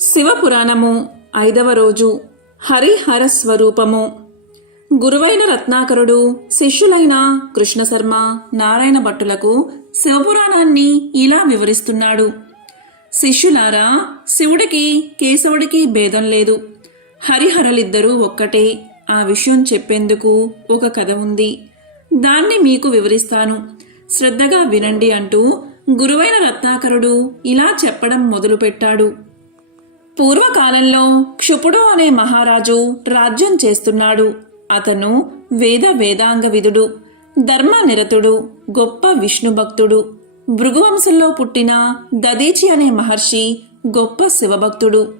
శివపురాణము ఐదవ రోజు. హరిహర స్వరూపము. గురువైన రత్నాకరుడు శిష్యులైన కృష్ణశర్మ నారాయణ భట్టులకు శివపురాణాన్ని ఇలా వివరిస్తున్నాడు. శిష్యులారా శివుడికి కేశవుడికి భేదం లేదు. హరిహరలిద్దరూ ఒక్కటే. ఆ విషయం చెప్పేందుకు ఒక కథ ఉంది. దాన్ని మీకు వివరిస్తాను. శ్రద్ధగా వినండి అంటూ గురువైన రత్నాకరుడు ఇలా చెప్పడం మొదలుపెట్టాడు. పూర్వకాలంలో క్షుపుడు అనే మహారాజు రాజ్యం చేస్తున్నాడు. అతను వేద వేదాంగ విధుడు ధర్మనిరతుడు గొప్ప విష్ణు భక్తుడు. భృగువంశంలో పుట్టిన దదీచి అనే మహర్షి గొప్ప శివభక్తుడు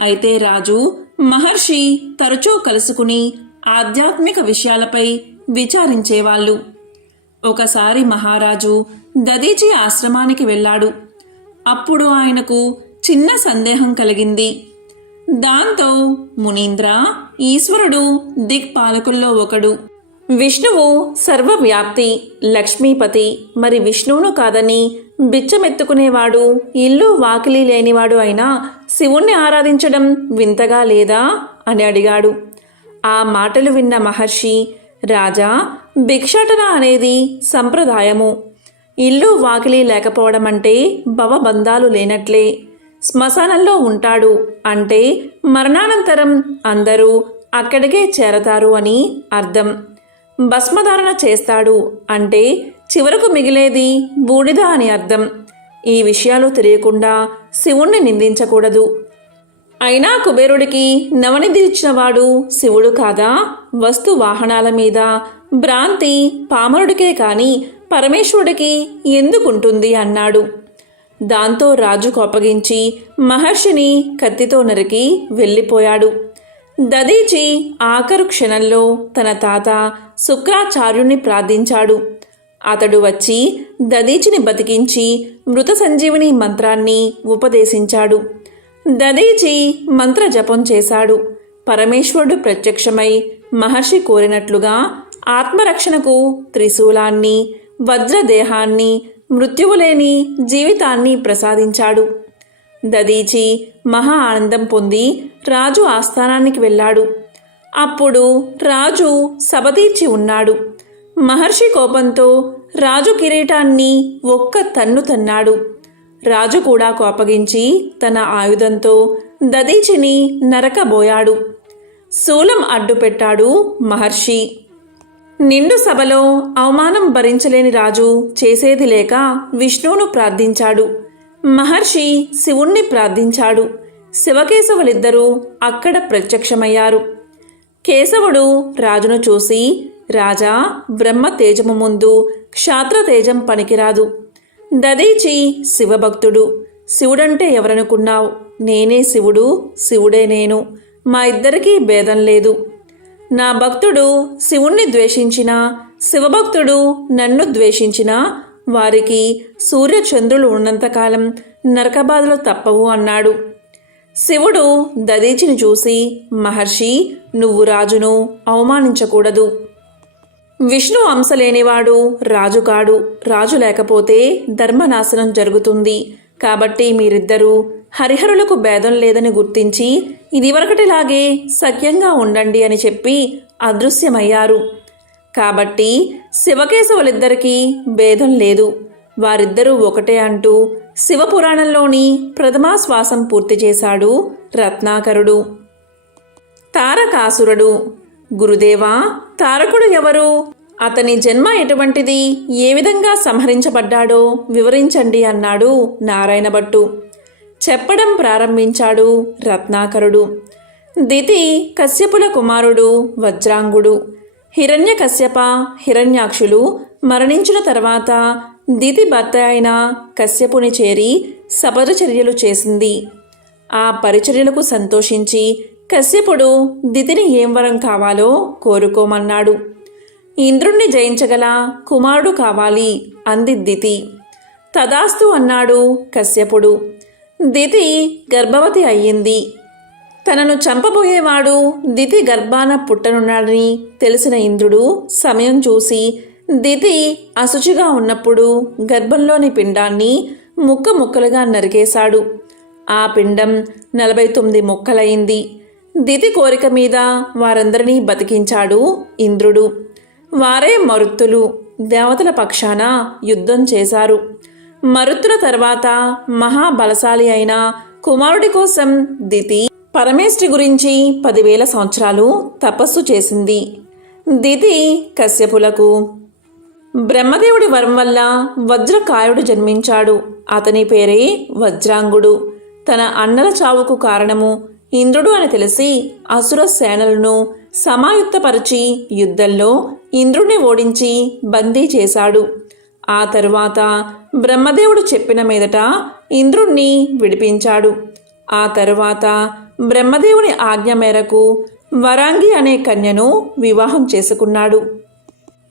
అయితే రాజు మహర్షి తరచూ కలుసుకుని ఆధ్యాత్మిక విషయాలపై విచారించేవాళ్ళు. ఒకసారి మహారాజు దదీచి ఆశ్రమానికి వెళ్ళాడు. అప్పుడు ఆయనకు చిన్న సందేహం కలిగింది. దాంతో మునీంద్ర ఈశ్వరుడు దిక్పాలకుల్లో ఒకడు. విష్ణువు సర్వవ్యాప్తి లక్ష్మీపతి మరి విష్ణువును కాదని బిచ్చమెత్తుకునేవాడు ఇల్లు వాకిలి లేనివాడు అయినా శివుణ్ణి ఆరాధించడం వింతగా లేదా? అని అడిగాడు. ఆ మాటలు విన్న మహర్షి రాజా భిక్షాటన అనేది సంప్రదాయము. ఇల్లు వాకిలి లేకపోవడం అంటే భవబంధాలు లేనట్లే. శ్మశానంలో ఉంటాడు అంటే మరణానంతరం అందరూ అక్కడికే చేరతారు అని అర్థం. భస్మధారణ చేస్తాడు అంటే చివరకు మిగిలేది బూడిద అని అర్థం. ఈ విషయాలు తెలియకుండా శివుణ్ణి నిందించకూడదు. అయినా కుబేరుడికి నవనిధి ఇచ్చినవాడు శివుడు కాదా? వస్తు వాహనాల మీద భ్రాంతి పామరుడికే కాని పరమేశ్వరుడికి ఎందుకుంటుంది? అన్నాడు. దాంతో రాజు కోపగించి మహర్షిని కత్తితో నరికి వెళ్ళిపోయాడు. దదీచి ఆఖరు క్షణంలో తన తాత శుక్రాచార్యుణ్ణి ప్రార్థించాడు. అతడు వచ్చి దదీచిని బతికించి మృత సంజీవిని మంత్రాన్ని ఉపదేశించాడు. దదీచి మంత్ర జపం చేశాడు. పరమేశ్వరుడు ప్రత్యక్షమై మహర్షి కోరినట్లుగా ఆత్మరక్షణకు త్రిశూలాన్ని వజ్రదేహాన్ని మృత్యువులేని జీవితాన్ని ప్రసాదించాడు. దదీచి మహా ఆనందం పొంది రాజు ఆస్థానానికి వెళ్ళాడు. అప్పుడు రాజు సబతీర్చి ఉన్నాడు. మహర్షి కోపంతో రాజు కిరీటాన్ని ఒక్క తన్ను తన్నాడు. రాజు కూడా కోపగించి తన ఆయుధంతో దదీచిని నరకబోయాడు. శూలం అడ్డుపెట్టాడు మహర్షి. నిండు సభలో అవమానం భరించలేని రాజు చేసేది లేక విష్ణువును ప్రార్థించాడు. మహర్షి శివుణ్ణి ప్రార్థించాడు. శివకేశవులిద్దరూ అక్కడ ప్రత్యక్షమయ్యారు. కేశవుడు రాజును చూసి రాజా బ్రహ్మ తేజము ముందు క్షాత్ర తేజం పనికిరాదు. దదీచి శివభక్తుడు. శివుడంటే ఎవరనుకున్నావు? నేనే శివుడు శివుడే నేను. మా ఇద్దరికీ భేదం లేదు. నా భక్తుడు శివుణ్ణి ద్వేషించినా శివభక్తుడు నన్ను ద్వేషించినా వారికి సూర్యచంద్రులు ఉన్నంతకాలం నరకబాధలు తప్పవు అన్నాడు. శివుడు దదీచిని చూసి మహర్షి నువ్వు రాజును అవమానించకూడదు. విష్ణు అంశ లేనివాడు రాజు కాడు. రాజు లేకపోతే ధర్మనాశనం జరుగుతుంది. కాబట్టి మీరిద్దరూ హరిహరులకు భేదం లేదని గుర్తించి ఇదివరకటిలాగే సఖ్యంగా ఉండండి అని చెప్పి అదృశ్యమయ్యారు. కాబట్టి శివకేశవులిద్దరికీ భేదం లేదు. వారిద్దరూ ఒకటే అంటూ శివపురాణంలోని ప్రథమాశ్వాసం పూర్తి చేశాడు రత్నాకరుడు. తారకాసురుడు. గురుదేవా తారకుడు ఎవరు? అతని జన్మ ఎటువంటిది? ఏ విధంగా సంహరించబడ్డాడో వివరించండి అన్నాడు నారాయణ భట్టు చెప్పడం ప్రారంభించాడు రత్నాకరుడు. దితి కశ్యపుల కుమారుడు వజ్రాంగుడు. హిరణ్య కశ్యప హిరణ్యాక్షులు మరణించిన తర్వాత దితి భర్త అయిన కశ్యపుని చేరి సపరచర్యలు చేసింది. ఆ పరిచర్యలకు సంతోషించి కశ్యపుడు దితిని ఏం వరం కావాలో కోరుకోమన్నాడు. ఇంద్రుణ్ణి జయించగల కుమారుడు కావాలి అంది దితి. తదాస్తు అన్నాడు కశ్యపుడు. దితి గర్భవతి అయ్యింది. తనను చంపబోయేవాడు దితి గర్భాన పుట్టనున్నాడని తెలిసిన ఇంద్రుడు సమయం చూసి దితి అశుచిగా ఉన్నప్పుడు గర్భంలోని పిండాన్ని ముక్క ముక్కలుగా నరికేశాడు. ఆ పిండం నలభై తొమ్మిది ముక్కలైంది. దితి కోరిక మీద వారందరినీ బతికించాడు ఇంద్రుడు. వారే మరుత్తులు దేవతల పక్షాన యుద్ధం చేశారు. మరుత్తుల తర్వాత మహాబలశాలి అయిన కుమారుడి కోసం దితి పరమేష్టి గురించి పదివేల సంవత్సరాలు తపస్సు చేసింది. దితి కశ్యపులకు బ్రహ్మదేవుడి వరం వల్ల వజ్రకాయుడు జన్మించాడు. అతని పేరే వజ్రాంగుడు. తన అన్నల చావుకు కారణము ఇంద్రుడు అని తెలిసి అసుర సేనలను సమాయుత్తపరిచి యుద్ధంలో ఇంద్రుణ్ణి ఓడించి బందీ చేశాడు. ఆ తరువాత బ్రహ్మదేవుడు చెప్పిన మీదట ఇంద్రుణ్ణి విడిపించాడు. ఆ తరువాత బ్రహ్మదేవుని ఆజ్ఞ మేరకు వరాంగి అనే కన్యను వివాహం చేసుకున్నాడు.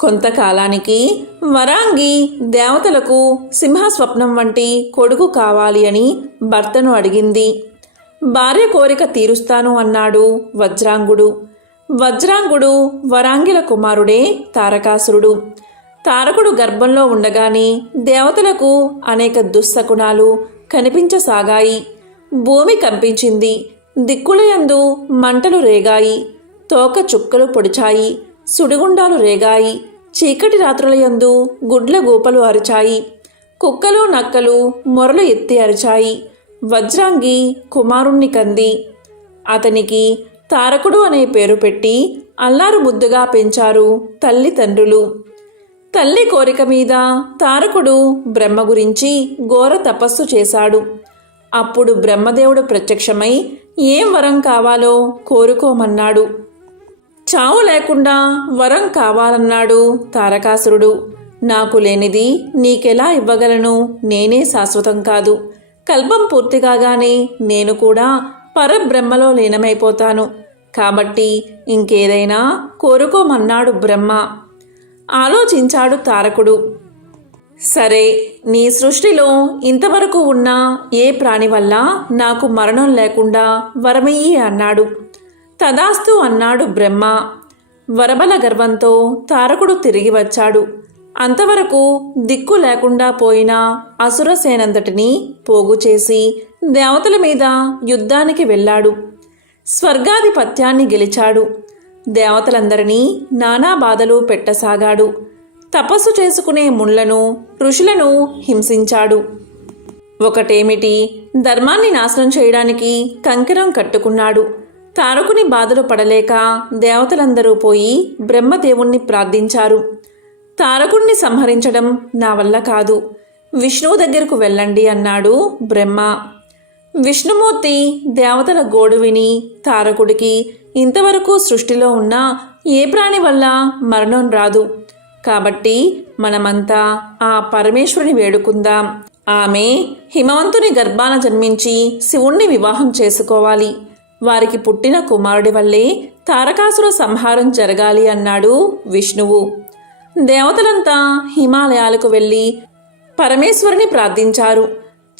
కొంతకాలానికి వరాంగి దేవతలకు సింహస్వప్నం వంటి కొడుకు కావాలి అని భర్తను అడిగింది. భార్య కోరిక తీరుస్తాను అన్నాడు వజ్రాంగుడు. వజ్రాంగుడు వరాంగిల కుమారుడే తారకాసురుడు. తారకుడు గర్భంలో ఉండగానే దేవతలకు అనేక దుస్సకుణాలు కనిపించసాగాయి. భూమి కంపించింది. దిక్కులయందు మంటలు రేగాయి. తోక చుక్కలు పొడిచాయి. సుడిగుండాలు రేగాయి. చీకటి రాత్రులయందు గుడ్ల గూపలు అరిచాయి. కుక్కలు నక్కలు మొరలు ఎత్తి అరిచాయి. వజ్రాంగి కుమారుణ్ణి కంది. అతనికి తారకుడు అనే పేరు పెట్టి అల్లారు ముద్దుగా పెంచారు తల్లిదండ్రులు తల్లి కోరిక మీద తారకుడు బ్రహ్మ గురించి ఘోర తపస్సు చేశాడు. అప్పుడు బ్రహ్మదేవుడు ప్రత్యక్షమై ఏం వరం కావాలో కోరుకోమన్నాడు. చావు లేకుండా వరం కావాలన్నాడు తారకాసురుడు. నాకు లేనిది నీకెలా ఇవ్వగలను? నేనే శాశ్వతం కాదు. కల్పం పూర్తి కాగానే నేను కూడా పరబ్రహ్మలో లీనమైపోతాను. కాబట్టి ఇంకేదైనా కోరుకోమన్నాడు బ్రహ్మ. ఆలోచించాడు తారకుడు. సరే నీ సృష్టిలో ఇంతవరకు ఉన్న ఏ ప్రాణి వల్ల నాకు మరణం లేకుండా వరమయ్యి అన్నాడు. తదాస్తు అన్నాడు బ్రహ్మ. వరబల గర్వంతో తారకుడు తిరిగి వచ్చాడు. అంతవరకు దిక్కు లేకుండా పోయిన అసురసేనంతటిని పోగు చేసి దేవతల మీద యుద్ధానికి వెళ్ళాడు. స్వర్గాధిపత్యాన్ని గెలిచాడు. దేవతలందరినీ నానా బాధలు పెట్టసాగాడు. తపస్సు చేసుకునే ముళ్ళను ఋషులను హింసించాడు. ఒకటేమిటి? ధర్మాన్ని నాశనం చేయడానికి కంకరం కట్టుకున్నాడు. తారకుని బాధలు పడలేక దేవతలందరూ పోయి బ్రహ్మదేవుణ్ణి ప్రార్థించారు. తారకుణ్ణి సంహరించడం నా వల్ల కాదు. విష్ణువు దగ్గరకు వెళ్ళండి అన్నాడు బ్రహ్మ. విష్ణుమూర్తి దేవతల గోడు విని తారకుడికి ఇంతవరకు సృష్టిలో ఉన్న ఏ ప్రాణి వల్ల మరణం రాదు? కాబట్టి మనమంతా ఆ పరమేశ్వరుని వేడుకుందాం. ఆమె హిమవంతుని గర్భాన జన్మించి శివుణ్ణి వివాహం చేసుకోవాలి. వారికి పుట్టిన కుమారుడి వల్లే తారకాసుర సంహారం జరగాలి అన్నాడు విష్ణువు. దేవతలంతా హిమాలయాలకు వెళ్ళి పరమేశ్వరుని ప్రార్థించారు.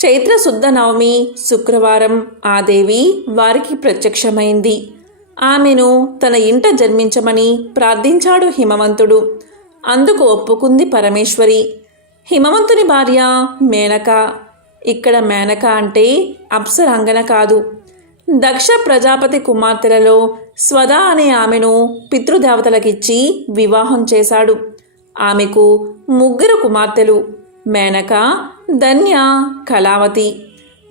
చైత్ర శుద్ధ నవమి శుక్రవారం ఆ దేవి వారికి ప్రత్యక్షమైంది. ఆమెను తన ఇంట జన్మించమని ప్రార్థించాడు హిమవంతుడు. అందుకు ఒప్పుకుంది పరమేశ్వరి. హిమవంతుని భార్య మేనక. ఇక్కడ మేనక అంటే అప్సరాంగన కాదు. దక్ష ప్రజాపతి కుమార్తెలలో స్వదా అనే ఆమెను పితృదేవతలకిచ్చి వివాహం చేశాడు. ఆమెకు ముగ్గురు కుమార్తెలు మేనక ధన్య కళావతి.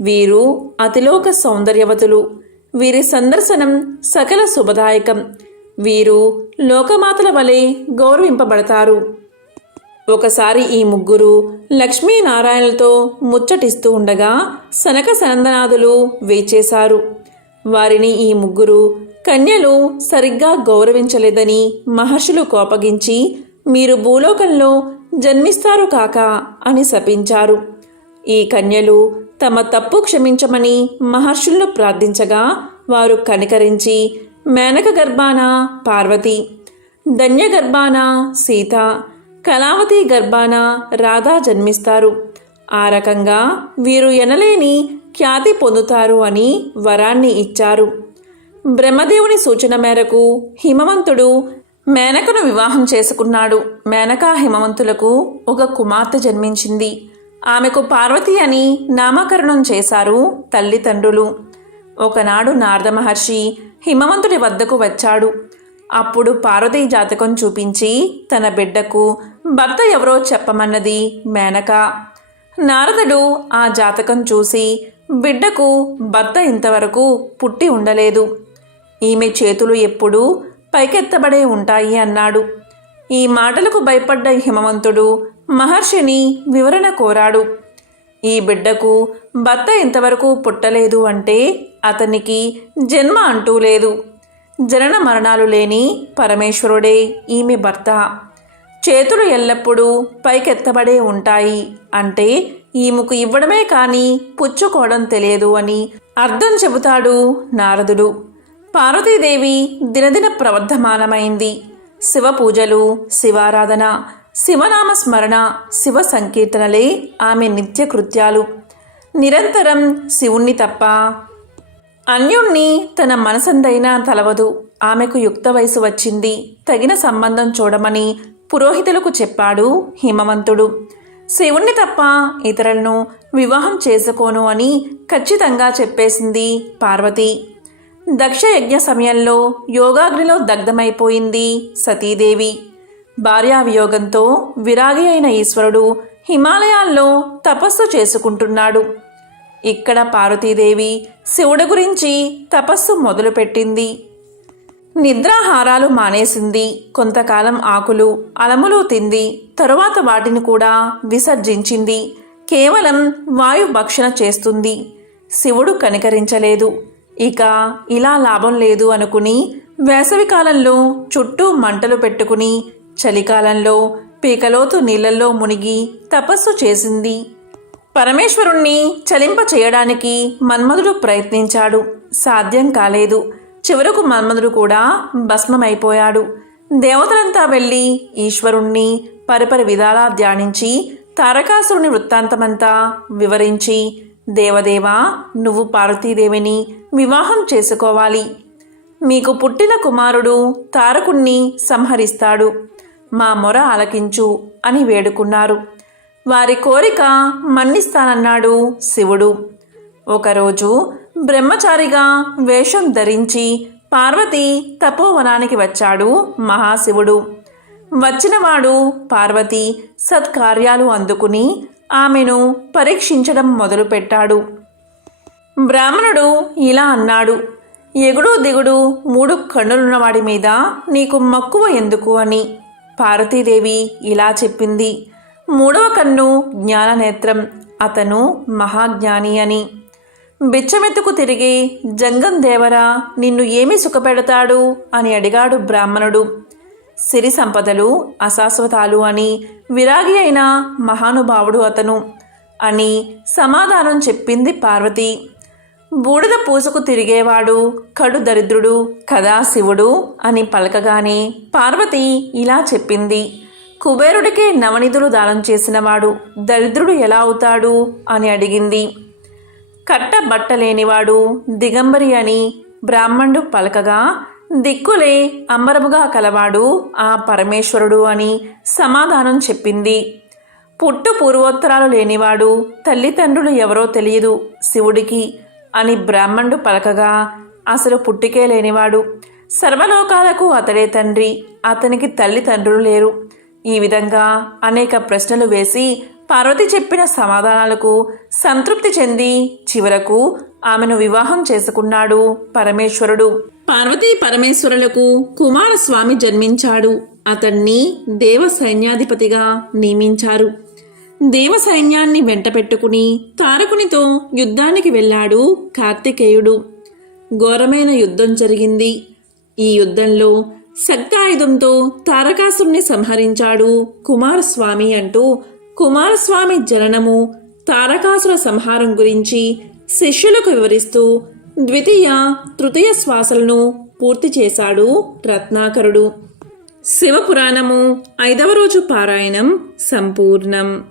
వీరు అతిలోక సౌందర్యవతులు. వీరి సందర్శనం సకల శుభదాయకం. వీరు లోకమాతల వలె గౌరవింపబడతారు. ఒకసారి ఈ ముగ్గురు లక్ష్మీనారాయణలతో ముచ్చటిస్తూ ఉండగా సనక సనందనాథులు వేచేశారు. వారిని ఈ ముగ్గురు కన్యలు సరిగ్గా గౌరవించలేదని మహర్షులు కోపగించి మీరు భూలోకంలో జన్మిస్తారు కాక అని శపించారు. ఈ కన్యలు తమ తప్పు క్షమించమని మహర్షులను ప్రార్థించగా వారు కనికరించి మేనక గర్భాన పార్వతి ధన్య గర్భాన సీత కళావతి గర్భాన రాధా జన్మిస్తారు. ఆ రకంగా వీరు ఎనలేని ఖ్యాతి పొందుతారు అని వరాన్ని ఇచ్చారు. బ్రహ్మదేవుని సూచన మేరకు హిమవంతుడు మేనకను వివాహం చేసుకున్నాడు. మేనకా హిమవంతులకు ఒక కుమార్తె జన్మించింది. ఆమెకు పార్వతి అని నామకరణం చేశారు తల్లిదండ్రులు. ఒకనాడు నారద మహర్షి హిమవంతుడి వద్దకు వచ్చాడు. అప్పుడు పార్వతీ జాతకం చూపించి తన బిడ్డకు భర్త ఎవరో చెప్పమన్నది మేనక. నారదుడు ఆ జాతకం చూసి బిడ్డకు భర్త ఇంతవరకు పుట్టి ఉండలేదు. ఈమె చేతులు ఎప్పుడూ పైకెత్తబడే ఉంటాయి అన్నాడు. ఈ మాటలకు భయపడ్డ హిమవంతుడు మహర్షిని వివరణ కోరాడు. ఈ బిడ్డకు భర్త ఇంతవరకు పుట్టలేదు అంటే అతనికి జన్మ అంటూ లేదు. జనన మరణాలు లేని పరమేశ్వరుడే ఈమె భర్త. చేతులు ఎల్లప్పుడూ పైకెత్తబడే ఉంటాయి అంటే ఈమెకు ఇవ్వడమే కానీ పుచ్చుకోవడం తెలియదు అని అర్థం చెబుతాడు నారదుడు. పార్వతీదేవి దినదిన ప్రవర్ధమానమైంది. శివ పూజలు శివారాధన శివనామ స్మరణ శివ సంకీర్తనలే ఆమె నిత్య కృత్యాలు. నిరంతరం శివుణ్ణి తప్ప అన్యుణ్ణి తన మనసందైనా తలవదు. ఆమెకు యుక్త వయసు వచ్చింది. తగిన సంబంధం చూడమని పురోహితులకు చెప్పాడు హిమవంతుడు. శివుణ్ణి తప్ప ఇతరులను వివాహం చేసుకోను అని ఖచ్చితంగా చెప్పేసింది పార్వతి. దక్ష యజ్ఞ సమయంలో యోగాగ్నిలో దగ్ధమైపోయింది సతీదేవి. భార్యావియోగంతో విరాగి అయిన ఈశ్వరుడు హిమాలయాల్లో తపస్సు చేసుకుంటున్నాడు. ఇక్కడ పార్వతీదేవి శివుడి గురించి తపస్సు మొదలుపెట్టింది. నిద్రాహారాలు మానేసింది. కొంతకాలం ఆకులు అలములు తింది. తరువాత వాటిని కూడా విసర్జించింది. కేవలం వాయు భక్షణ చేస్తుంది. శివుడు కనికరించలేదు. ఇక ఇలా లాభం లేదు అనుకుని వేసవికాలంలో చుట్టూ మంటలు పెట్టుకుని చలికాలంలో పీకలోతు నీళ్ళల్లో మునిగి తపస్సు చేసింది. పరమేశ్వరుణ్ణి చలింప చేయడానికి మన్మధుడు ప్రయత్నించాడు. సాధ్యం కాలేదు. చివరకు మన్మధుడు కూడా భస్మమైపోయాడు. దేవతలంతా వెళ్ళి ఈశ్వరుణ్ణి పరిపరి విధాలా ధ్యానించి తారకాసురుని వృత్తాంతమంతా వివరించి దేవదేవా నువ్వు పార్వతీదేవిని వివాహం చేసుకోవాలి. మీకు పుట్టిన కుమారుడు తారకుణ్ణి సంహరిస్తాడు. మా మొర ఆలకించు అని వేడుకున్నారు. వారి కోరిక మన్నిస్తానన్నాడు శివుడు. ఒకరోజు బ్రహ్మచారిగా వేషం ధరించి పార్వతి తపోవనానికి వచ్చాడు మహాశివుడు. వచ్చినవాడు పార్వతి సత్కార్యాలు అందుకుని ఆమెను పరీక్షించడం మొదలుపెట్టాడు. బ్రాహ్మణుడు ఇలా అన్నాడు ఎగుడు దిగుడు మూడు కన్నులున్నవాడి మీద నీకు మక్కువ ఎందుకు అని? పార్వతీదేవి ఇలా చెప్పింది. మూడవ కన్ను జ్ఞాననేత్రం. అతను మహాజ్ఞాని అని. బిచ్చమెత్తుకు తిరిగి జంగం దేవరా నిన్ను ఏమి సుఖపెడతాడు? అని అడిగాడు బ్రాహ్మణుడు. సిరి సంపదలు అశాశ్వతాలు అని విరాగి అయిన మహానుభావుడు అతను అని సమాధానం చెప్పింది పార్వతి. బూడిద పూసుకు తిరిగేవాడు కడు దరిద్రుడు కదా శివుడు అని పలకగానే పార్వతి ఇలా చెప్పింది. కుబేరుడికే నవనిధులు దానం చేసినవాడు దరిద్రుడు ఎలా అవుతాడు అని అడిగింది. కట్ట బట్టలేనివాడు దిగంబరి అని బ్రాహ్మణుడు పలకగా దిక్కులే అంబరముగా కలవాడు ఆ పరమేశ్వరుడు అని సమాధానం చెప్పింది. పుట్టు పూర్వోత్తరాలు లేనివాడు తల్లిదండ్రులు ఎవరో తెలియదు శివుడికి. అని బ్రాహ్మణుడు పలకగా అసలు పుట్టికే లేనివాడు. సర్వలోకాలకు అతడే తండ్రి. అతనికి తల్లిదండ్రులు లేరు. ఈ విధంగా అనేక ప్రశ్నలు వేసి పార్వతి చెప్పిన సమాధానాలకు సంతృప్తి చెంది చివరకు ఆమెను వివాహం చేసుకున్నాడు పరమేశ్వరుడు. పార్వతీ పరమేశ్వరులకు కుమారస్వామి జన్మించాడు. అతన్ని దేవ సైన్యాధిపతిగా నియమించారు. దేవ సైన్యాన్ని వెంట పెట్టుకుని తారకునితో యుద్ధానికి వెళ్ళాడు కార్తికేయుడు. ఘోరమైన యుద్ధం జరిగింది. ఈ యుద్ధంలో శక్తాయుధంతో తారకాసుని సంహరించాడు కుమారస్వామి అంటూ కుమారస్వామి జననము తారకాసుర సంహారం గురించి శిష్యులకు వివరిస్తూ ద్వితీయ తృతీయ శ్వాసలను పూర్తి చేశాడు రత్నాకరుడు. శివపురాణము ఐదవ రోజు పారాయణం సంపూర్ణం.